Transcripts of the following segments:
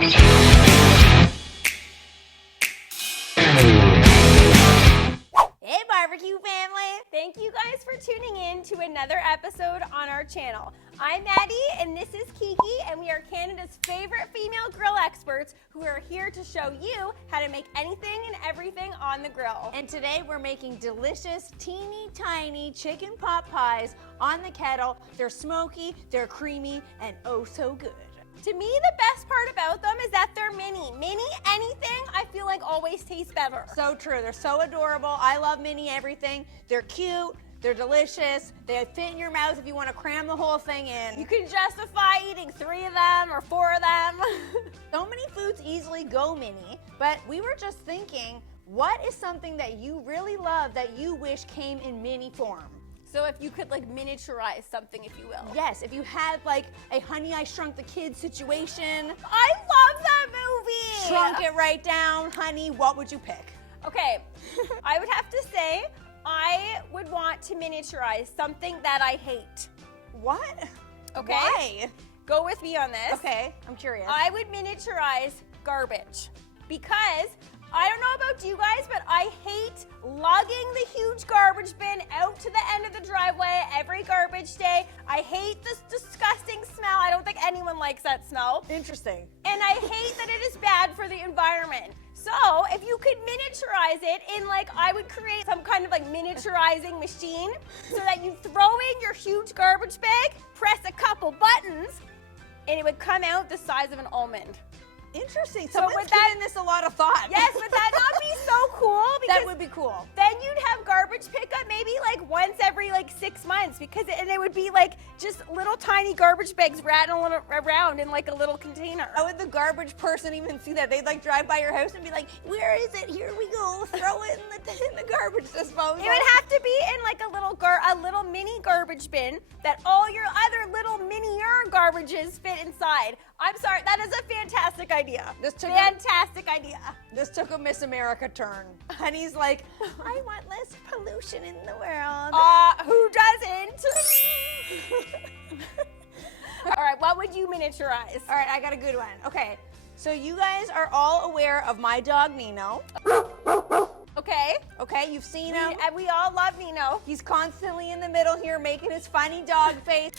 Hey barbecue family! Thank you guys for tuning in to another episode on our channel. I'm Maddie and this is Kiki, and we are Canada's favorite female grill experts who are here to show you how to make anything and everything on the grill. And today we're making delicious, teeny tiny chicken pot pies on the kettle. They're smoky, they're creamy, and oh so good. To me, the best part about them is that they're mini. Mini anything, I feel like always tastes better. So true, they're so adorable. I love mini everything. They're cute, they're delicious, they fit in your mouth if you want to cram the whole thing in. You can justify eating 3 of them or 4 of them. So many foods easily go mini, but we were just thinking, what is something that you really love that you wish came in mini form? So if you could like miniaturize something, if you will. Yes, if you had like a Honey, I Shrunk the Kids situation. I love that movie! Shrunk it right down, honey, what would you pick? Okay, I would have to say, I would want to miniaturize something that I hate. What? Okay. Why? Go with me on this. Okay, I'm curious. I would miniaturize garbage because I don't know about you guys, but I hate lugging the huge garbage bin out to the end of the driveway every garbage day. I hate this disgusting smell. I don't think anyone likes that smell. Interesting. And I hate that it is bad for the environment. So if you could miniaturize it in like, I would create some kind of like miniaturizing machine so that you throw in your huge garbage bag, press a couple buttons, and it would come out the size of an almond. Interesting. Someone's giving this a lot of thought. Yes, would that not be so cool? Because that would be cool. Then you'd have garbage pickup maybe like once every like 6 months because it would be like just little tiny garbage bags rattling around in like a little container. How would the garbage person even see that? They'd like drive by your house and be like, where is it? Here we go. Throw it in the garbage disposal. It would have to be in like a little mini garbage bin that all your other little mini-er garbages fit inside. I'm sorry, that is a fantastic idea. Fantastic idea. This took a Miss America turn. Honey's like, I want less pollution in the world. Who doesn't? All right, what would you miniaturize? All right, I got a good one. Okay, so you guys are all aware of my dog, Nino. Okay. Okay, you've seen him. And we all love Nino. He's constantly in the middle here making his funny dog face.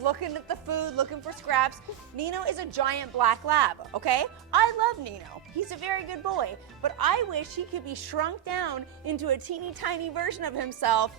Looking at the food, looking for scraps. Nino is a giant black lab, okay? I love Nino. He's a very good boy, but I wish he could be shrunk down into a teeny tiny version of himself.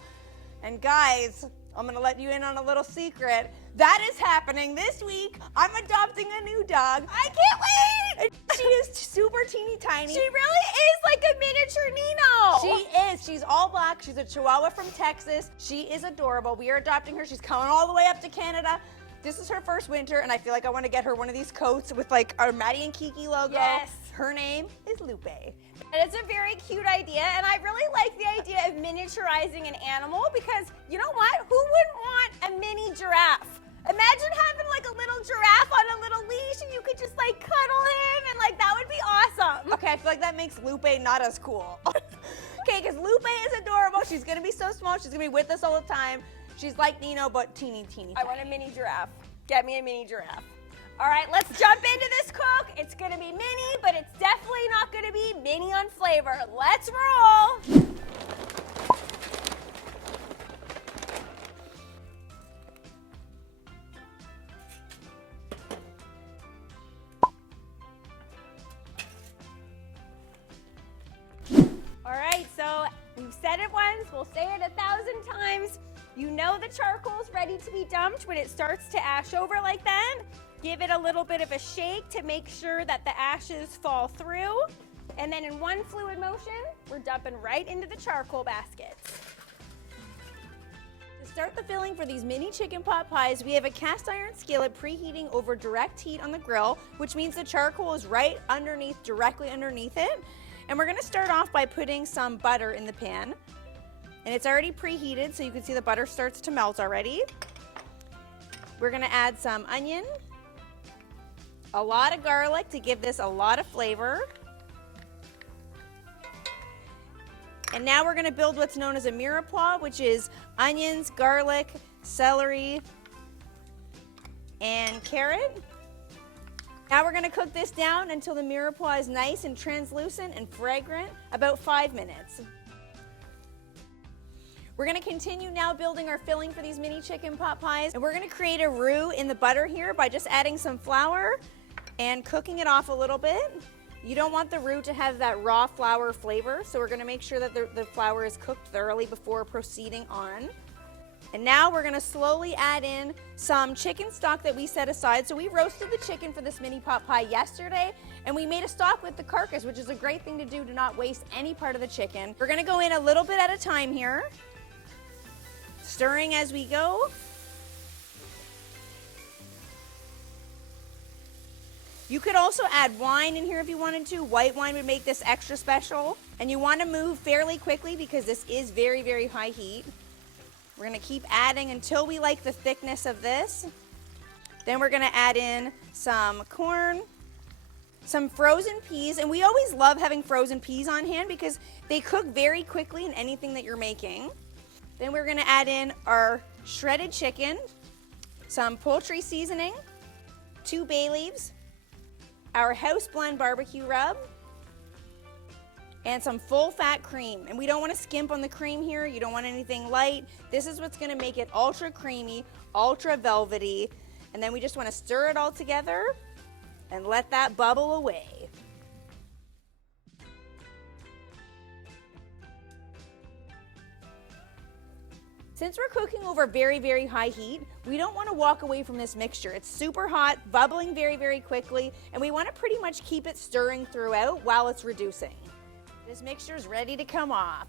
And guys, I'm gonna let you in on a little secret. That is happening this week. I'm adopting a new dog. I can't wait! She is super teeny tiny. She really is like a miniature Nino. She is. She's all black. She's a Chihuahua from Texas. She is adorable. We are adopting her. She's coming all the way up to Canada. This is her first winter, and I feel like I want to get her one of these coats with like our Maddie and Kiki logo. Yes. Her name is Lupe. And it's a very cute idea, and I really like the idea of miniaturizing an animal because, you know what? Who wouldn't want a mini giraffe? Imagine having like a little giraffe on a little leash and you could just like cuddle him and like that would be awesome. Okay, I feel like that makes Lupe not as cool. Okay, because Lupe is adorable. She's gonna be so small. She's gonna be with us all the time. She's like Nino, but teeny. I want a mini giraffe. Get me a mini giraffe. All right, let's jump into this cook. It's gonna be mini, but it's definitely not gonna be mini on flavor. Let's roll. All right, so we've said it once, we'll say it 1,000 times. You know the charcoal's ready to be dumped when it starts to ash over like that. Give it a little bit of a shake to make sure that the ashes fall through. And then in one fluid motion, we're dumping right into the charcoal baskets. To start the filling for these mini chicken pot pies, we have a cast iron skillet preheating over direct heat on the grill, which means the charcoal is right underneath, directly underneath it. And we're gonna start off by putting some butter in the pan. And it's already preheated, so you can see the butter starts to melt already. We're gonna add some onion, a lot of garlic to give this a lot of flavor. And now we're gonna build what's known as a mirepoix, which is onions, garlic, celery, and carrot. Now we're gonna cook this down until the mirepoix is nice and translucent and fragrant, about 5 minutes. We're gonna continue now building our filling for these mini chicken pot pies, and we're gonna create a roux in the butter here by just adding some flour and cooking it off a little bit. You don't want the roux to have that raw flour flavor, so we're gonna make sure that the flour is cooked thoroughly before proceeding on. And now we're gonna slowly add in some chicken stock that we set aside. So we roasted the chicken for this mini pot pie yesterday, and we made a stock with the carcass, which is a great thing to do to not waste any part of the chicken. We're gonna go in a little bit at a time here, stirring as we go. You could also add wine in here if you wanted to. White wine would make this extra special. And you wanna move fairly quickly because this is very, very high heat. We're gonna keep adding until we like the thickness of this. Then we're gonna add in some corn, some frozen peas, and we always love having frozen peas on hand because they cook very quickly in anything that you're making. Then we're gonna add in our shredded chicken, some poultry seasoning, 2 bay leaves, our house blend barbecue rub, and some full fat cream. And we don't want to skimp on the cream here. You don't want anything light. This is what's going to make it ultra creamy, ultra velvety. And then we just want to stir it all together and let that bubble away. Since we're cooking over very, very high heat, we don't want to walk away from this mixture. It's super hot, bubbling very, very quickly, and we want to pretty much keep it stirring throughout while it's reducing. This mixture is ready to come off.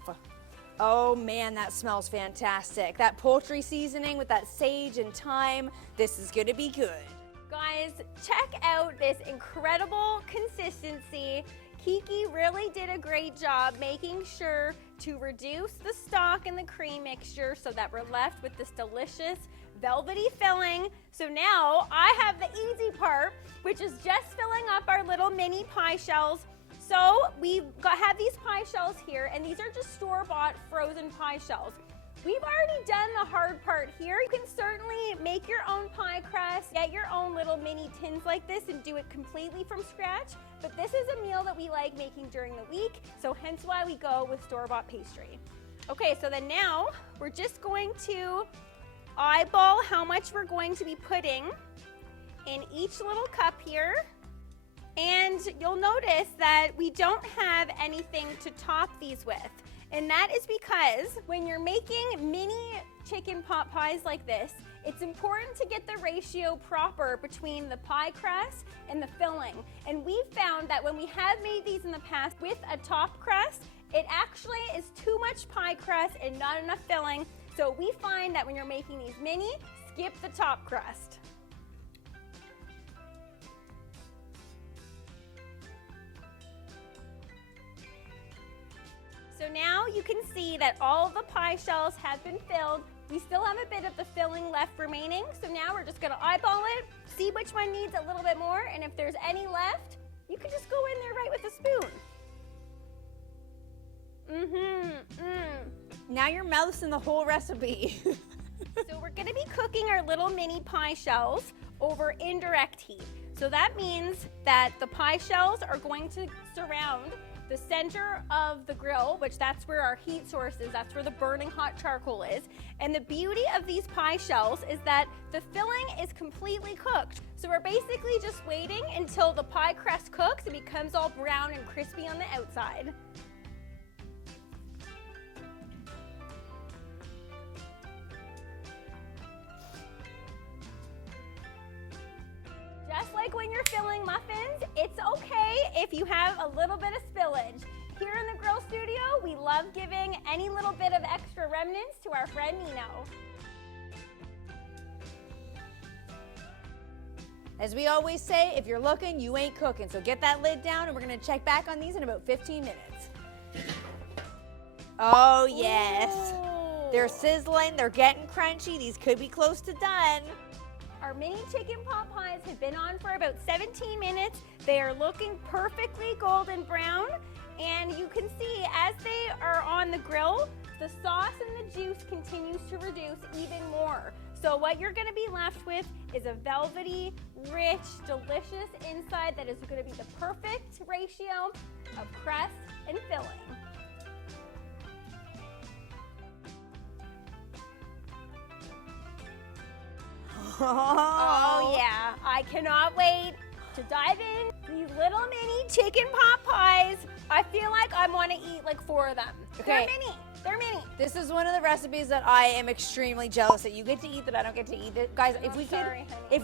Oh man, that smells fantastic. That poultry seasoning with that sage and thyme, this is gonna be good. Guys, check out this incredible consistency. Kiki really did a great job making sure to reduce the stock in the cream mixture so that we're left with this delicious velvety filling. So now I have the easy part, which is just filling up our little mini pie shells. So have these pie shells here, and these are just store-bought frozen pie shells. We've already done the hard part here. You can certainly make your own pie crust, get your own little mini tins like this and do it completely from scratch. But this is a meal that we like making during the week, so hence why we go with store-bought pastry. Okay, so then now we're just going to eyeball how much we're going to be putting in each little cup here. And you'll notice that we don't have anything to top these with. And that is because when you're making mini chicken pot pies like this, it's important to get the ratio proper between the pie crust and the filling. And we've found that when we have made these in the past with a top crust, it actually is too much pie crust and not enough filling. So we find that when you're making these mini, skip the top crust. So now you can see that all of the pie shells have been filled. We still have a bit of the filling left remaining. So now we're just gonna eyeball it, see which one needs a little bit more, and if there's any left, you can just go in there right with a spoon. Now your mouth's in the whole recipe. So we're gonna be cooking our little mini pie shells over indirect heat. So that means that the pie shells are going to surround the center of the grill, which that's where our heat source is, that's where the burning hot charcoal is. And the beauty of these pie shells is that the filling is completely cooked. So we're basically just waiting until the pie crust cooks and becomes all brown and crispy on the outside. Just like when you're filling muffins, it's okay if you have a little bit of spillage. Here in the grill studio, we love giving any little bit of extra remnants to our friend Nino. As we always say, if you're looking, you ain't cooking. So get that lid down and we're gonna check back on these in about 15 minutes. Oh yes, ooh. They're sizzling, they're getting crunchy. These could be close to done. Our mini chicken pot pies have been on for about 17 minutes. They are looking perfectly golden brown. And you can see as they are on the grill, the sauce and the juice continues to reduce even more. So what you're gonna be left with is a velvety, rich, delicious inside that is gonna be the perfect ratio of crust and filling. Oh yeah, I cannot wait to dive in these little mini chicken pot pies. I feel like I want to eat like 4 of them. Okay. They're mini. They're mini. This is one of the recipes that I am extremely jealous that you get to eat that I don't get to eat it. Guys, if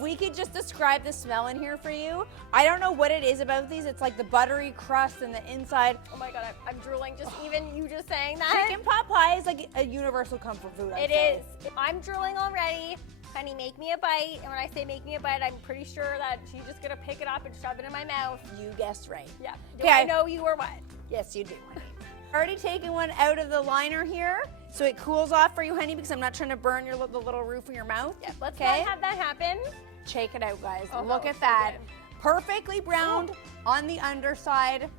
we could just describe the smell in here for you. I don't know what it is about these. It's like the buttery crust and the inside. Oh my God, I'm drooling just even you just saying that. Chicken pot pie is like a universal comfort food. It is. I'm drooling already. Honey, make me a bite. And when I say make me a bite, I'm pretty sure that she's just gonna pick it up and shove it in my mouth. You guessed right. Yeah. Do Okay. I know you or what? Yes, you do, honey. Already taken one out of the liner here, so it cools off for you, honey, because I'm not trying to burn the little roof of your mouth. Yeah, let's not have that happen. Check it out, guys. Oh, Look at so that. good. Perfectly browned on the underside.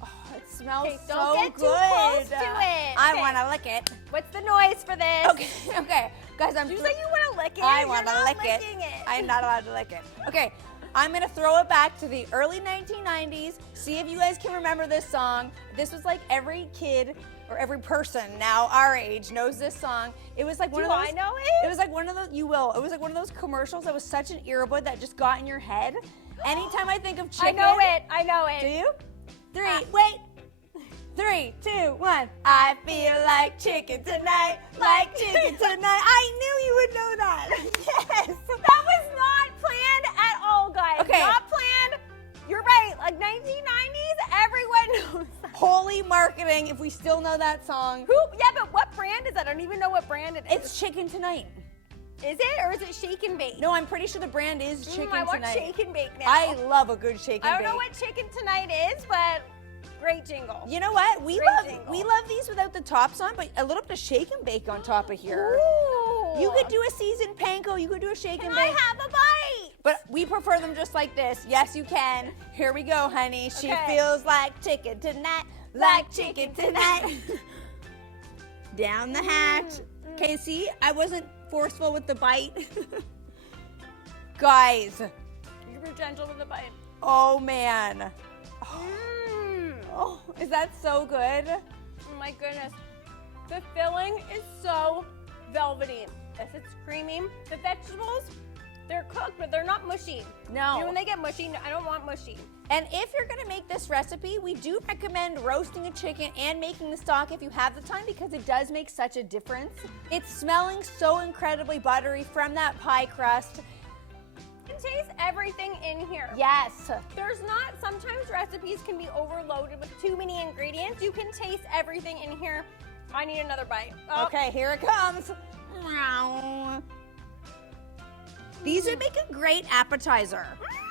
Oh, it smells so don't get good. too close to it. I Okay. want to lick it. What's the noise for this? Okay. Guys, Did you say you want to lick it? I want to You're not lick it. licking it. I'm not allowed to lick it. Okay, I'm gonna throw it back to the early 1990s. See if you guys can remember this song. This was like every kid or every person now our age knows this song. It was like one of those. Do I know it? It was like one of those. You will. It was like one of those commercials that was such an earbud that just got in your head. Anytime I think of chicken, I know it. Do you? 3, 2, 1. I feel like chicken tonight, like chicken tonight. I knew you would know that. Yes. That was not planned at all, guys. Okay. Not planned. You're right. Like 1990s, everyone knows that. Holy marketing, if we still know that song. Yeah, but what brand is that? I don't even know what brand it is. It's Chicken Tonight. Is it, or is it Shake and Bake? No, I'm pretty sure the brand is Chicken I want Tonight. Shake and Bake now. I love a good Shake and Bake. I don't know what Chicken Tonight is, but great jingle. You know what? We jingle. love these without the tops on, but a little bit of Shake and Bake on top of here. Ooh. You could do a seasoned panko. You could do a Shake Can and I Bake. have a bite? But we prefer them just like this. Yes, you can. Here we go, honey. She Okay. feels like chicken tonight, like chicken tonight. Down the hatch. Okay, see? I wasn't forceful with the bite. Guys. You were gentle with the bite. Oh, man. Oh, is that so good? Oh my goodness. The filling is so velvety. Yes, it's creamy. The vegetables, they're cooked, but they're not mushy. No. You know, when they get mushy, I don't want mushy. And if you're gonna make this recipe, we do recommend roasting a chicken and making the stock if you have the time, because it does make such a difference. It's smelling so incredibly buttery from that pie crust. You can taste everything in here. Yes. There's not, sometimes recipes can be overloaded with too many ingredients. You can taste everything in here. I need another bite. Oh. Okay, here it comes. These would make a great appetizer.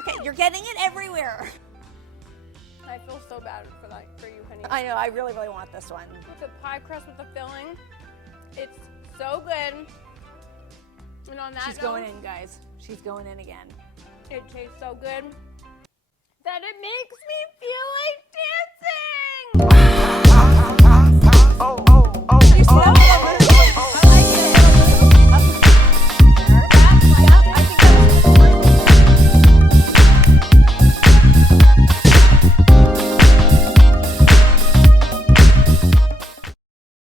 Okay, you're getting it everywhere. I feel so bad for you, honey. I know, I really, really want this one. With the pie crust with the filling, it's so good. And on that She's going in, guys. She's going in again. It tastes so good that it makes me feel like dancing.